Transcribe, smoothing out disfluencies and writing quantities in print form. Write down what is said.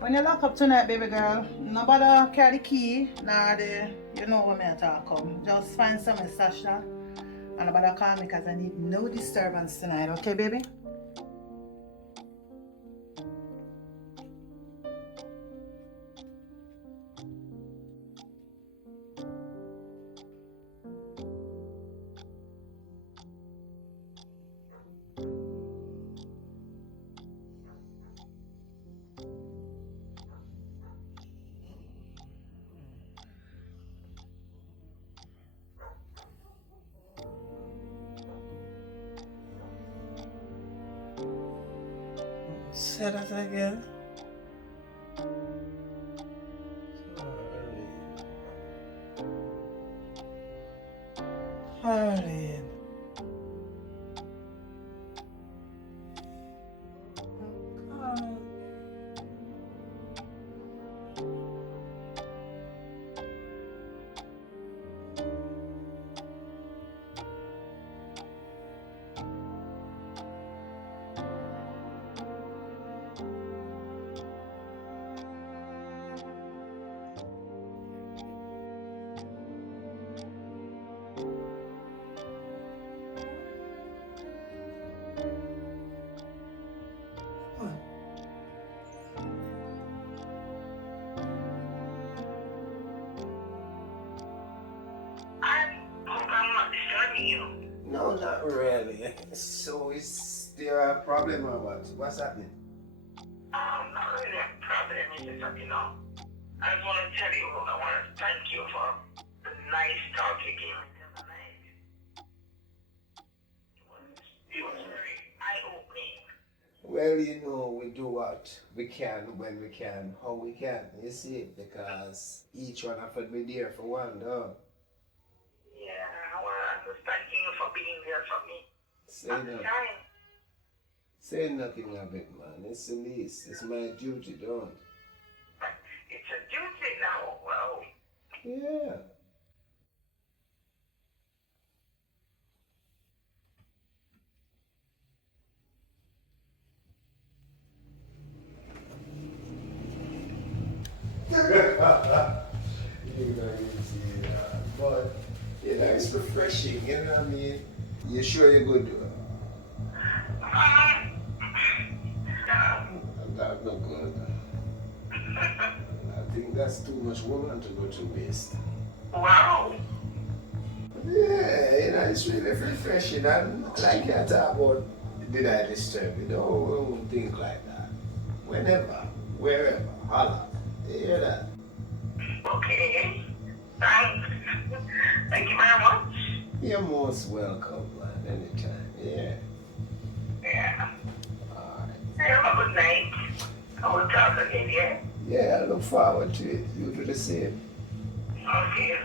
When you lock up tonight, baby girl, nobody carry the key, nor you know what me talk come. Just find some stash there, and nobody call me because I need no disturbance tonight, okay, baby? Say that again. Hurry. No, not really. So is there a problem or what? What's happening? Not really a problem. It's just that, I just want to tell you, I want to thank you for the nice talk you gave me the other night. It was very eye-opening. Well, we do what we can, when we can, how we can, you see, because each one of us be there for one, dog. Yeah, I want to thank you for being there for me. Say nothing. Say nothing of it, man. It's the least. It's my duty, don't. It's a duty now. Well, Yeah. But it's refreshing, you know what I mean? You sure you're good? That's not good. I think that's too much woman to go to waste. wow. Yeah, it's really refreshing. And like you talk about, did I disturb you? Don't think like that. Whenever, wherever, holla. You hear that? Okay. Thanks. Thank you very much. You're most welcome, man. Anytime. Yeah. Yeah. Alright. Have a good night. I will talk again, yeah? Yeah, I look forward to it. You do the same. Okay.